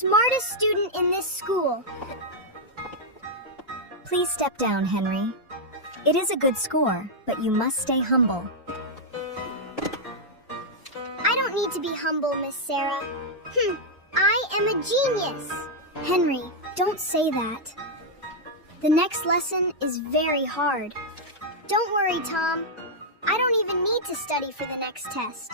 smartest student in this school. Please step down, Henry. It is a good score, but you must stay humble. I don't need to be humble, Miss Sarah. I am a genius. Henry, don't say that. The next lesson is very hard. Don't worry, Tom. I don't even need to study for the next test.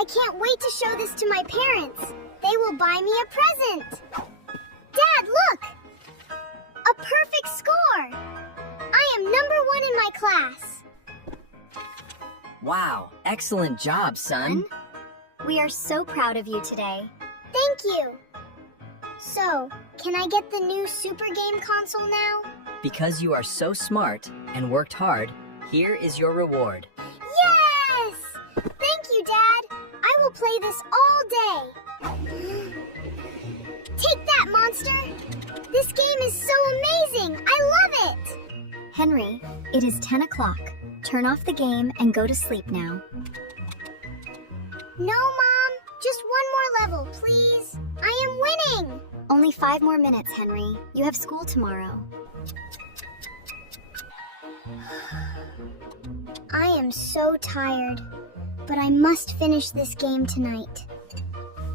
I can't wait to show this to my parents. They will buy me a present. Dad, look! A perfect score! I am #1 in my class. Wow, excellent job, son. We are so proud of you today. Thank you. So, can I get the new Super Game console now? Because you are so smart and worked hard, here is your reward. Yes! Thank you, Dad. I will play this all day. Take that, monster! This game is so amazing! I love it! Henry, it is 10 o'clock. Turn off the game and go to sleep now. No, Mom. Just one more level, please. I am winning! Only 5 more minutes, Henry. You have school tomorrow. I am so tired, but I must finish this game tonight.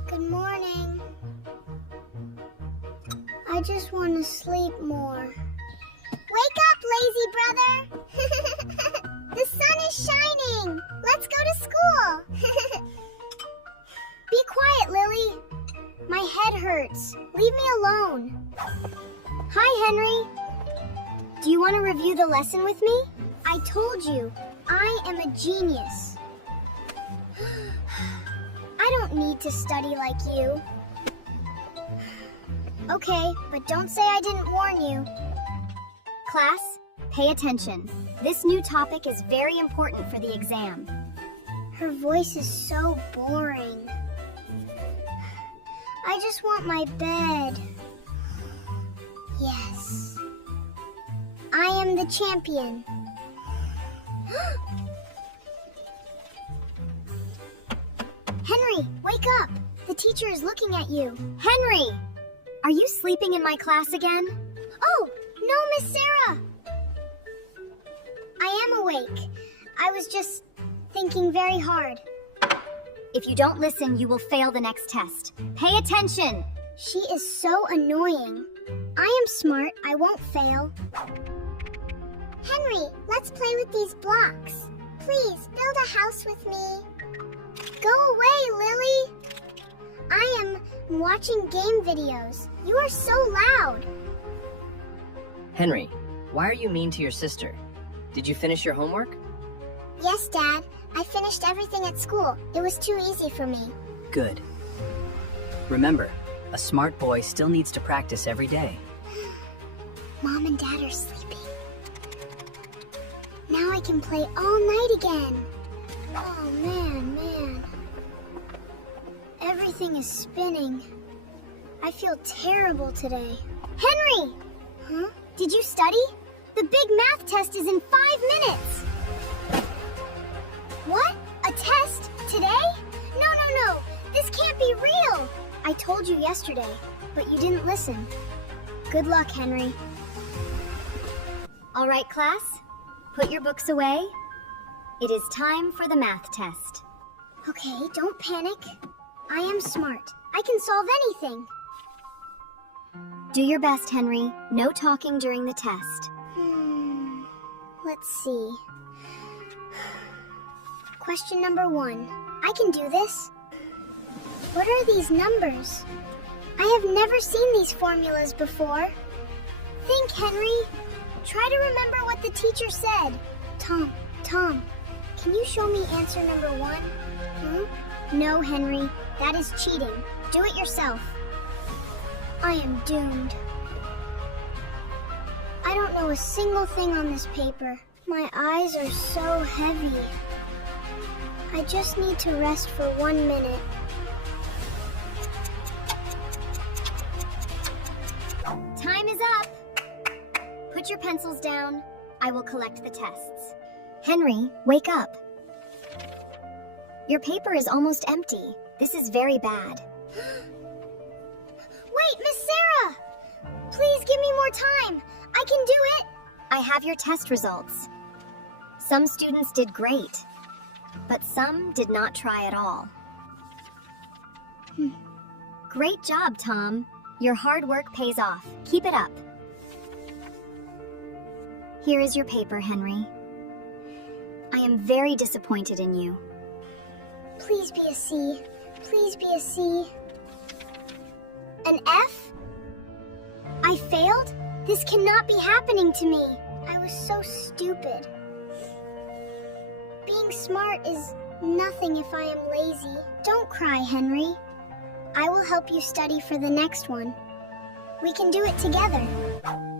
Good morning. I just want to sleep more. Wake up, lazy brother! The sun is shining! Let's go to school! Be quiet, Lily. My head hurts. Leave me alone. Hi, Henry. Do you want to review the lesson with me? I told you, I am a genius. I don't need to study like you. Okay, but don't say I didn't warn you. Class, pay attention. This new topic is very important for the exam. Her voice is so boring. I just want my bed. Yes. I am the champion. Henry, wake up! The teacher is looking at you. Henry! Are you sleeping in my class again? Oh, no, Miss Sarah! I am awake. I was just thinking very hard. If you don't listen, you will fail the next test. Pay attention! She is so annoying. I am smart. I won't fail. Henry, let's play with these blocks. Please, build a house with me. Go away, Lily. I am watching game videos. You are so loud. Henry, why are you mean to your sister? Did you finish your homework? Yes, Dad. I finished everything at school. It was too easy for me. Good. Remember, a smart boy still needs to practice every day. Mom and Dad are sleeping. Now I can play all night again. Oh, man. Everything is spinning. I feel terrible today. Henry! Huh? Did you study? The big math test is in 5 minutes. What? A test? Today? No. This can't be real. I told you yesterday, but you didn't listen. Good luck, Henry. All right, class, put your books away. It is time for the math test. Okay, don't panic. I am smart. I can solve anything. Do your best, Henry. No talking during the test. Let's see. Question number 1. I can do this. What are these numbers? I have never seen these formulas before. Think, Henry. Try to remember what the teacher said. Tom, can you show me answer number 1? No, Henry. That is cheating. Do it yourself. I am doomed. I don't know a single thing on this paper. My eyes are so heavy. I just need to rest for 1 minute. Time is up. Put your pencils down. I will collect the tests. Henry, wake up. Your paper is almost empty. This is very bad. Wait, Miss Sarah! Please give me more time. I can do it. I have your test results. Some students did great, but some did not try at all. Great job, Tom. Your hard work pays off. Keep it up. Here is your paper, Henry. I am very disappointed in you. Please be a C. Please be a C. An F? I failed? This cannot be happening to me. I was so stupid. Being smart is nothing if I am lazy. Don't cry, Henry. I will help you study for the next one. We can do it together.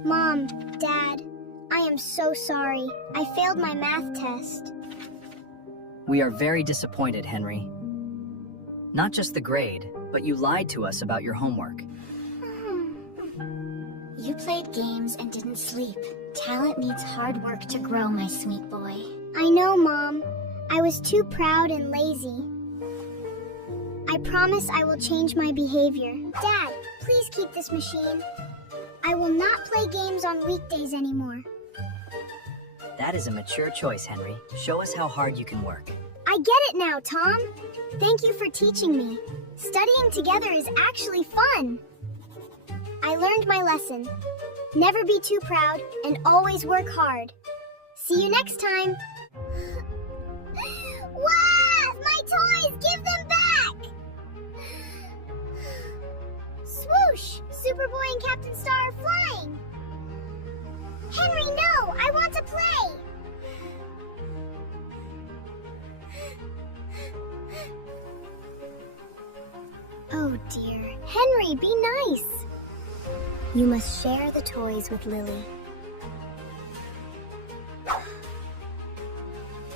Mom, Dad, I am so sorry. I failed my math test. We are very disappointed, Henry. Not just the grade, but you lied to us about your homework. You played games and didn't sleep. Talent needs hard work to grow, my sweet boy. I know, Mom. I was too proud and lazy. I promise I will change my behavior. Dad, please keep this machine. I will not play games on weekdays anymore. That is a mature choice, Henry. Show us how hard you can work. I get it now, Tom. Thank you for teaching me. Studying together is actually fun. I learned my lesson. Never be too proud and always work hard. See you next time. Wow! My toys! Give them back! Swoosh! Superboy and Captain Star are flying! Henry, no! I want to play! Oh dear. Henry, be nice! You must share the toys with Lily.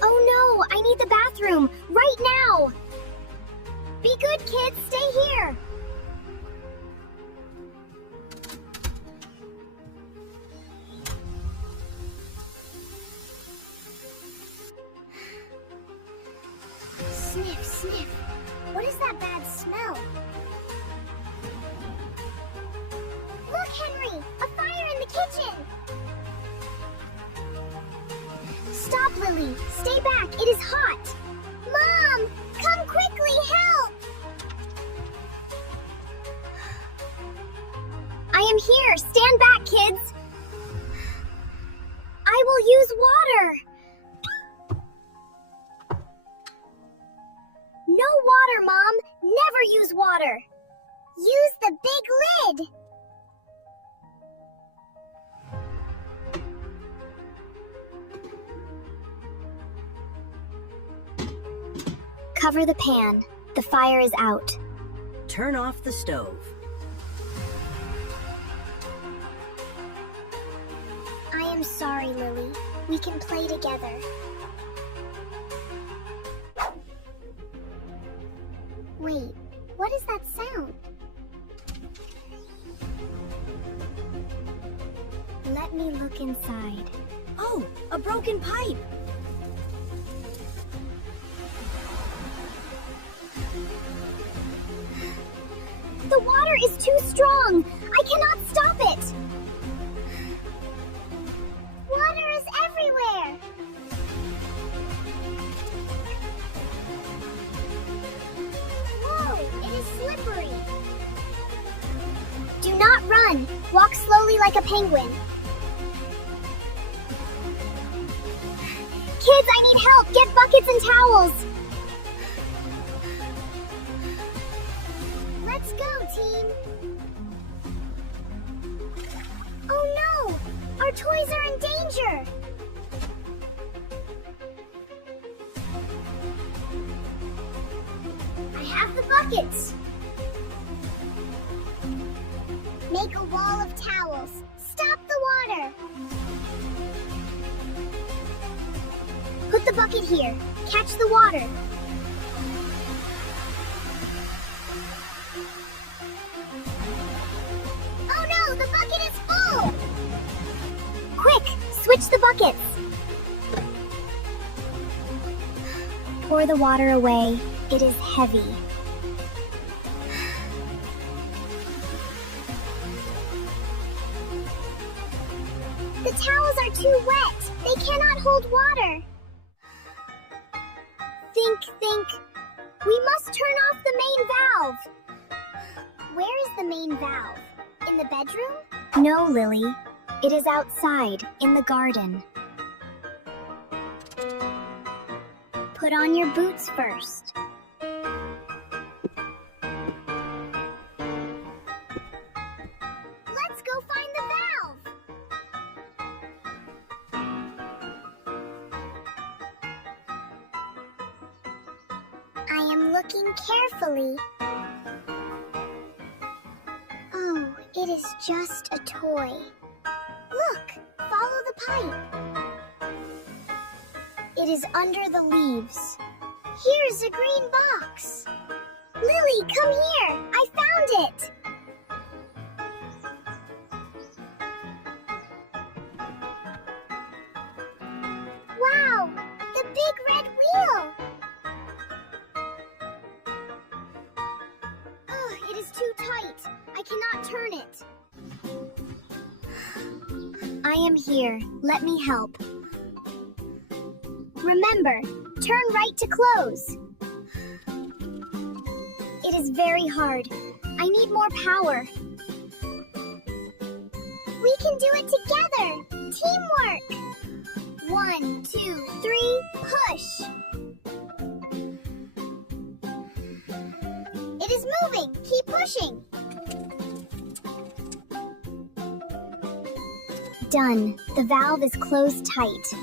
Oh no, I need the bathroom right now. Be good, kids, stay here. Sniff, sniff. What is that bad smell? Look, Henry! A fire in the kitchen! Stop, Lily! Stay back! It is hot! Mom! Come quickly! Help! I am here. Stand back, kids. I will use water. No water, Mom. Never use water. Use the big lid! Cover the pan. The fire is out. Turn off the stove. I am sorry, Lily. We can play together. Wait, what is that sound? Let me look inside. Oh, a broken pipe! The water is too strong. I cannot stop it. Water is everywhere! Whoa, it is slippery! Do not run. Walk slowly like a penguin. Kids, I need help. Get buckets and towels. Let's go, team! Oh no! Our toys are in danger! I have the buckets! Make a wall of towels. Stop the water! Put the bucket here. Catch the water. Oh no, the bucket is full! Quick, switch the buckets. Pour the water away. It is heavy. too wet. They cannot hold water. Think. We must turn off the main valve. Where is the main valve? In the bedroom? No, Lily. It is outside, in the garden. Put on your boots first. Let's go find the valve. I am looking carefully. Oh, it is just a toy. Look, follow the pipe. It is under the leaves. Here's a green box. Lily, come here. I found it. Wow, the big red wheel. Oh, it is too tight. I cannot turn it. I am here. Let me help. Remember, turn right to close. It is very hard. I need more power. We can do it together. Teamwork. 1, 2, 3, push. It is moving. Keep pushing. Done. The valve is closed tight.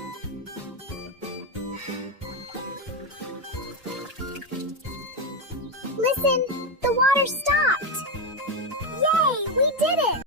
Listen, the water stopped. Yay, we did it.